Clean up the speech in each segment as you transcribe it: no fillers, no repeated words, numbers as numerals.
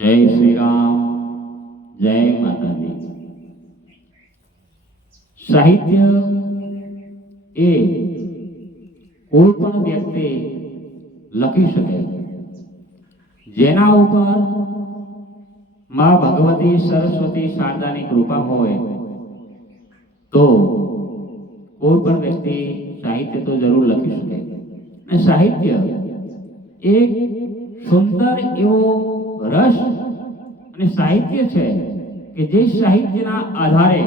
જય શ્રી રામ, જય માતાજી। સાહિત્ય એ કોઈ પણ વ્યક્તિ લખી શકે જેના ઉપર માં ભગવતી સરસ્વતી શારદાની કૃપા હોય તો કોઈ પણ વ્યક્તિ સાહિત્ય તો જરૂર લખી શકે। અને સાહિત્ય એક સુંદર એવો રસ અને સાહિત્ય છે કે જે સાહિત્યના આધારે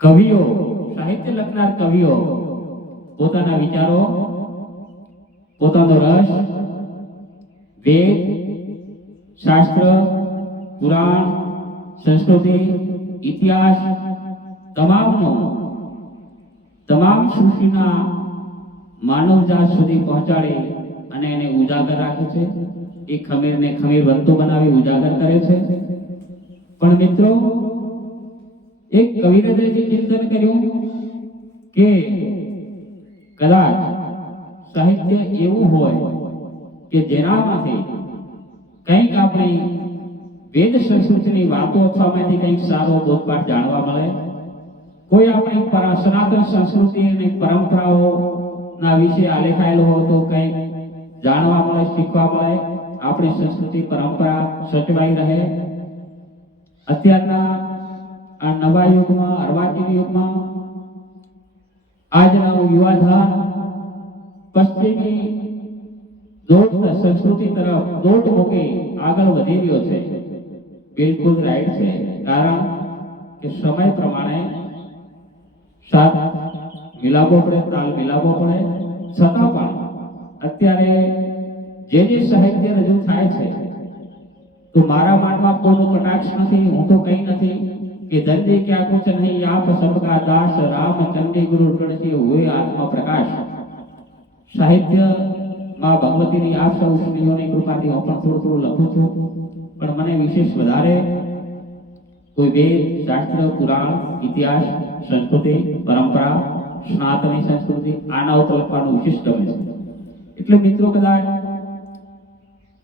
કવિઓ, સાહિત્ય લખનાર કવિઓ પોતાના વિચારો, પોતાનો રસ, વેદ, શાસ્ત્ર, પુરાણ, સંસ્કૃતિ, ઇતિહાસ તમામ સૃષ્ટિના માનવજાત સુધી પહોંચાડી અને એને ઉજાગર રાખે છે। એ ખમીરને ખમીરવંતો બનાવી ઉજાગર કરે છે। પણ મિત્રો, એક કવિરાજે ચિંતન કર્યું કે કદાચ સાહિત્ય એવું હોય કે જેનામાંથી કંઈક આપણી વેદ સંસ્કૃતિની વાતો અથવામાંથી કંઈક સારો બોધપાઠ જાણવા મળે, કોઈ આપણી સનાતન સંસ્કૃતિ અને પરંપરાઓના વિશે આલેખાયેલો હોય તો કંઈક જાણવા મળે, શીખવા મળે, આપણી સંસ્કૃતિ પરંપરા સચવાઈ રહે। અત્યારના આ નવા યુગમાં, અર્વાચીન યુગમાં આજના યુવાધન પશ્ચિમી સંસ્કૃતિ તરફ દોટ મૂકી આગળ વધી રહ્યો છે। બિલકુલ રાઈટ છે, કારણ કે સમય પ્રમાણે સાથ મિલાવવો પડે, તાલ મિલાવવો પડે। છતાં પણ અત્યારે જે સાહિત્ય રજૂ થાય છે તો મારા માનમાં કોઈનો કટાક્ષ નથી, હું તો કંઈ નથી કે ધરતી ક્યાં કુછ નહીં, આપ સબકા દાસ, રામ ચંડી ગુરુ ટળતી હોય આત્મા પ્રકાશ। સાહિત્ય માં ભગવતીની આપ સૌ સ્ત્રીઓની કૃપાથી હું પણ થોડું લખું છું, પણ મને વિશેષ વધારે કોઈ વેદ, શાસ્ત્ર, પુરાણ, ઇતિહાસ, સંસ્કૃતિ, પરંપરા, સનાતની સંસ્કૃતિ આના ઉપર લખવાનું વિશેષ ગમે છે। એટલે મિત્રો, કદાચ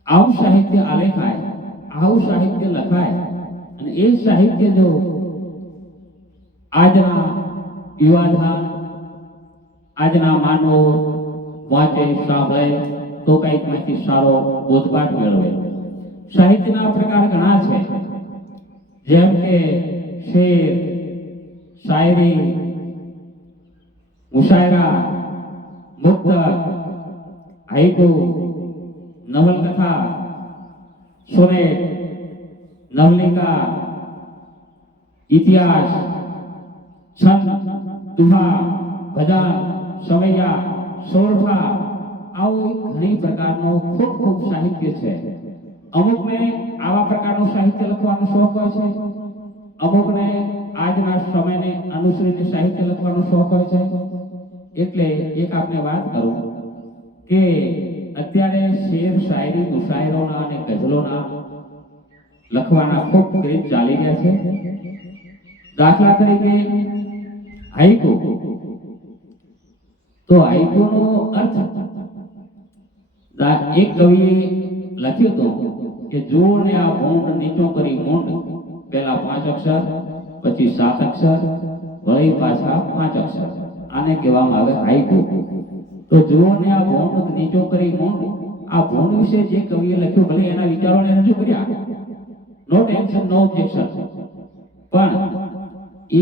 આવું સાહિત્ય આલેખાય, આવું સાહિત્ય લખાય અને એ સાહિત્ય જો આજના યુવાધન, આજના માનવો વાંચે, સાંભળે તો કંઈક માંથી સારો બોધપાઠ મેળવે। સાહિત્યના પ્રકાર ઘણા છે, જેમ કે શેર, શાયરી, મુશાયરા, મુક્તક, હાઇકુ, નવલકથા, સોનેટ, નવલિકા, ઇતિહાસ, છંદ, દુહા, ભજન, સવૈયા, સોરઠા, આવું ઘણી પ્રકારનો ખૂબ સાહિત્ય છે। અમુકને આવા પ્રકારનું સાહિત્ય લખવાનો શોખ હોય છે, અમુકને આજના સમયને અનુસરીત સાહિત્ય લખવાનો શોખ હોય છે। એટલે એક આપને વાત કરું કે અત્યારે શેર, શાયરી, મુશાયરોના અને ગઝલોના લખવાના ખૂબ ક્રેઝ ચાલી રહ્યા છે। દાખલા તરીકે હાઇકુ, તો હાઇકુનો અર્થ એક કવિએ લખ્યું હતું કે જોડને આ ભૂંડ નીચો કરી મૂંડ, પહેલા 5 અક્ષર, પછી 7 અક્ષર, વળી પાછા 5 અક્ષર, આને કહેવામાં આવે હાઇકુ। તો જોડને આ ભૂંડ નીચો કરી મૂંડ, આ ભૂંડ વિશે જે કવિએ લખ્યું, ભલે એના વિચારોને રજૂ કર્યા, નો ટેન્શન, નો ઓબ્જેક્શન, પણ એ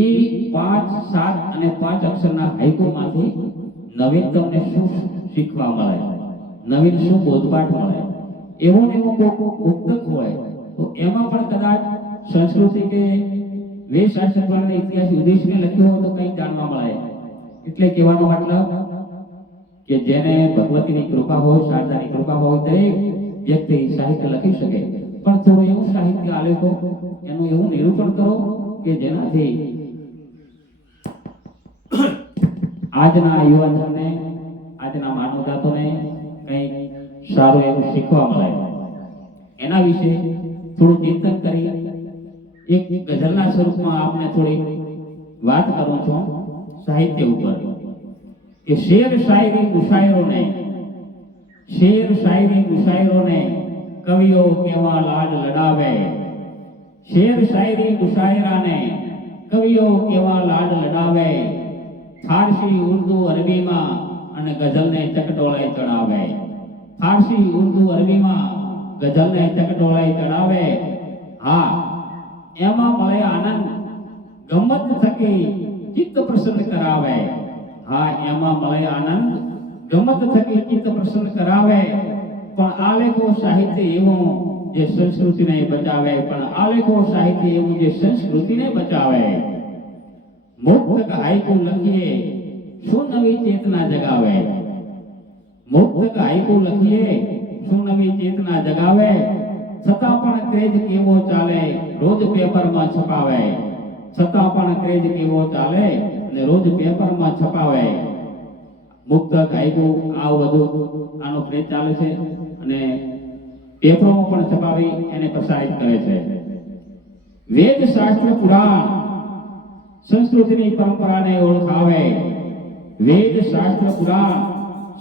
5, 7 અને 5 અક્ષરના હાઇકુમાંથી નવીન તમને શું શીખવા મળે, નવીન શું બોધપાઠ મળે, એવો ને એવો પુસ્તક હોય તો એમાં પણ કદાચ સંસ્કૃતિ કે વેદશાસ્ત્ર પર ઇતિહાસ ઉદ્દેશને લખ્યો હોય તો કંઈક જાણવા મળે। એટલે કહેવાનો મતલબ કે જેને ભગવતીની કૃપા હોય, શારદાની કૃપા હોય, દરેક વ્યક્તિ સાહિત્ય લખી શકે, પણ થોડું એવું સાહિત્ય આલેખો, એનું એવું નિરૂપણ કરો કે જેનાથી આજના યુવાધનને, આજના માનવજાતોને કંઈક સારું એવું શીખવા મળે। એના વિશે થોડું ચિંતન કરી એક ગઝલના સ્વરૂપમાં આપને થોડી વાત કરું છું સાહિત્ય ઉપર કે શેર, શાયરી, મુશાયરોને કવિઓ કેવા લાડ લડાવે, શેર શાયરી મુશાયરાને કવિઓ કેવા લાડ લડાવે, ફારસી ઉર્દુ અરબીમાં અને ગઝલને ચકડોળે ચડાવે, ફારસી ઉર્દુ અરબીમાં ગઝલને ચકડોળે ચડાવે. હા, એમાં મળે આનંદ, ગમત થકી ચિત્ત પ્રસન્ન કરાવે. હા, એમાં મળે આનંદ, ગમત થકી ચિત્ત પ્રસન્ન કરાવે. પણ આલેખો સાહિત્ય એવું જે સંસ્કૃતિને બચાવે, પણ આલેખો સાહિત્ય એવું જે સંસ્કૃતિને બચાવે. મુક્ત હાઈકુ લખીએ શું નવી ચેતના જગાવે, મુક્ત હાઈકુ લખીએ શું નવી ચેતના જગાવે. છતાં પણ ક્રેઝ કેવો ચાલે રોજ પેપરમાં છપાવે, છતાં પણ ક્રેઝ કેવો ચાલે અને રોજ પેપરમાં છપાવે. મુક્ત હાઈકુ આ બધું આનો ક્રેઝ ચાલે છે અને પેપરોમાં પણ છપાવી એને પ્રસારિત કરે છે. વેદ શાસ્ત્ર પુરાણ સંસ્કૃતિની પરંપરાને ઓળખાવે, વેદ શાસ્ત્ર પુરાણ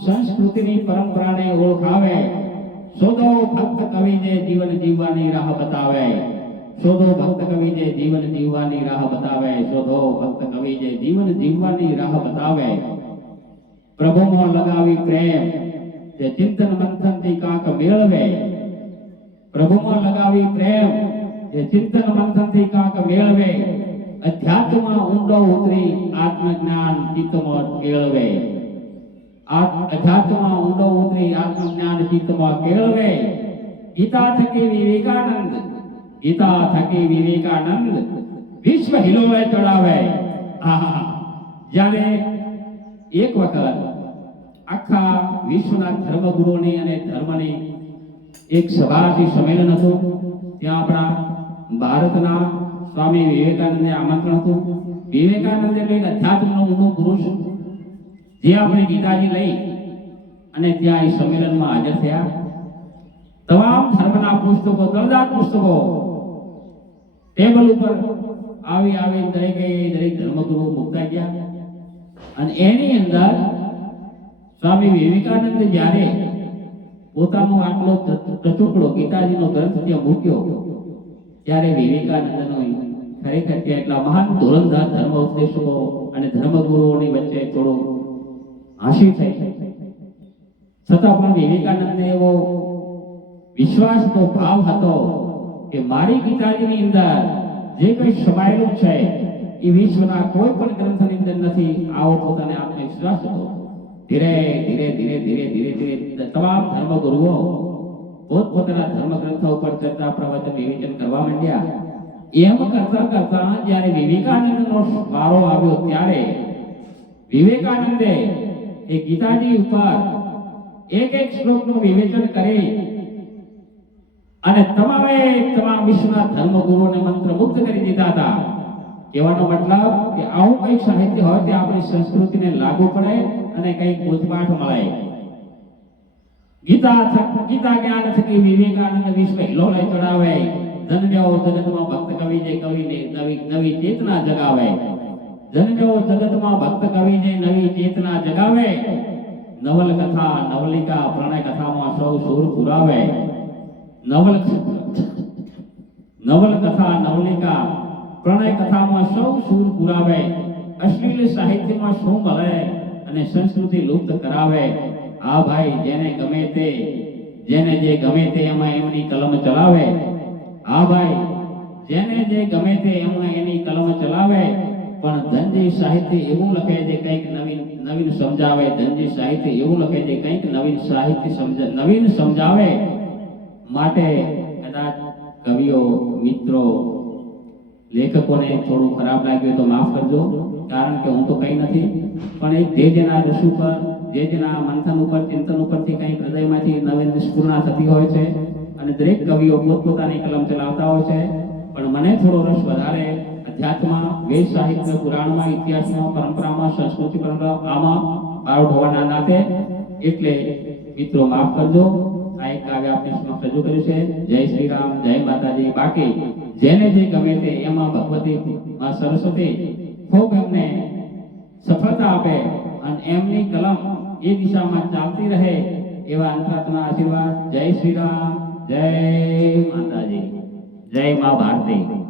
સંસ્કૃતિની પરંપરાને ઓળખાવે. શોધો ભક્ત કવિ જે જીવન જીવવાની રાહ બતાવે, શોધો ભક્ત કવિ જે જીવન જીવવાની રાહ બતાવે, શોધો ભક્ત કવિ જે જીવન જીવવાની રાહ બતાવે. પ્રભુમાં લગાવી પ્રેમ જે ચિંતન મંથનથી કાંક મેળવે, પ્રભુમાં લગાવી પ્રેમ જે ચિંતન મંથનથી કાંક મેળવે. અધ્યાત્મમાં ઊંડો ઉતરી આત્મજ્ઞાન ચિત્તમાં કેળવે, અધ્યાત્મમાં ઊંડો ઉતરી આત્મજ્ઞાન ચિત્તમાં કેળવે. ગીતા થકી વિવેકાનંદ, ગીતા થકી વિવેકાનંદ વિશ્વ હિલોળે ચડાવે. આહા, જ્યારે એક વખત આખા વિશ્વના ધર્મગુરુઓની અને ધર્મની એક સભાથી સંમેલન હતું. ત્યાં આપણા ભારતના સ્વામી વિવેકાનંદને આમંત્રણ હતું. વિવેકાનંદ એટલે એક અધ્યાત્મનો ઊંડો પુરુષ જે આપણે ગીતાજી લઈ અને ત્યાં એ સંમેલનમાં હાજર થયા. તમામ ધર્મના પુસ્તકો, દળદાર પુસ્તકો ટેબલ ઉપર આવી દરેક ધર્મગુરુ મુકતા ગયા. અને એની અંદર સ્વામી વિવેકાનંદ જ્યારે પોતાનો આટલો ટચુકડો ગીતાજીનો ગ્રંથ ત્યાં મૂક્યો ત્યારે વિવેકાનંદનો ખરેખર ત્યાં એટલા મહાન ધોરણદાર ધર્મ ઉપદેશકો અને ધર્મગુરુઓની વચ્ચે થોડો હાંસી થઈ. છતાં પણ વિવેકાનંદને એવો વિશ્વાસ તો ભાવ હતો કે મારી ગીતાજીની અંદર જે કંઈ સમાયેલું છે એ વિશ્વના કોઈ પણ ગ્રંથની અંદર નથી. આવો પોતાને આત્મવિશ્વાસ હતો. ધીરે ધીરે ધીરે ધીરે ધીરે ધીરે તમામ ધર્મગુરુઓ પોતપોતાના ધર્મ ગ્રંથો ઉપર ચર્ચા પ્રવચન વિવેચન કરવા માંડ્યા. એમ કરતા કરતા જ્યારે વિવેકાનંદનો વારો આવ્યો ત્યારે વિવેકાનંદે એ ગીતાજી ઉપર એક એક શ્લોકનું વિવેચન કરી અને તમામ વિશ્વના ધર્મગુરુઓને મંત્રમુગ્ધ કરી દીધા હતા. કહેવાનો મતલબ કે આવું કંઈક સાહિત્ય હોય તે આપણી સંસ્કૃતિને લાગુ પડે અને કંઈક બોધપાઠ મળે. ગીતા જ્ઞાન થકી વિવેકાનંદ વિશ્વ હિલોળે ચડાવે. જન્મ્યો જગતમાં ભક્ત કવિ જે કવિને નવી ચેતના જગાવે, જન્મ્યો જગતમાં ભક્ત કવિ જે નવી ચેતના જગાવે. નવલકથા નવલિકા પ્રણય કથામાં સૌ સુર પુરાવે. નવલકથા નવલિકા પ્રણય કથામાં સૌ સુર પુરાવે. અશ્લીલ સાહિત્યમાં શું મળે અને સંસ્કૃતિ લુપ્ત કરાવે. આ ભાઈ જેને ગમે તે એમાં એમની કલમ ચલાવે. હા ભાઈ, જેને જે ગમે તે એમાં એની કલમ ચલાવે. પણ ધનજી સાહિત્ય એવું લખે છે કંઈક નવીન સમજાવે. ધનજી સાહિત્ય એવું લખે છે કંઈક નવીન સમજાવે. માટે કદાચ કવિઓ, મિત્રો, લેખકોને થોડું ખરાબ લાગ્યું તો માફ કરજો, કારણ કે હું તો કંઈ નથી. પણ એક જેના રસ ઉપર, જેના મંથન ઉપર, ચિંતન ઉપરથી કંઈક હૃદયમાંથી નવીન સ્ફૂર્ણા થતી હોય છે અને દરેક કવિઓ પોતપોતાની કલમ ચલાવતા હોય છે. પણ મને થોડો રસ વધારે અધ્યાત્મમાં, વેદ સાહિત્ય, પુરાણમાં, ઇતિહાસમાં, પરંપરામાં, સંસ્કૃતિ પરંપરા આમાં બારોટ હોવાના નાતે એટલે મિત્રો માફ કરજો. આ એક કાવ્ય આપની સમક્ષ રજૂ કર્યું છે. જય શ્રી રામ, જય માતાજી. બાકી જેને જે ગમે તે એમાં ભગવતી માં સરસ્વતી ખૂબ એમને સફળતા આપે અને એમની કલમ એ દિશામાં ચાલતી રહે એવા અંતરાત્મા આશીર્વાદ. જય શ્રી રામ, જય માતાજી, જય મા ભારતી.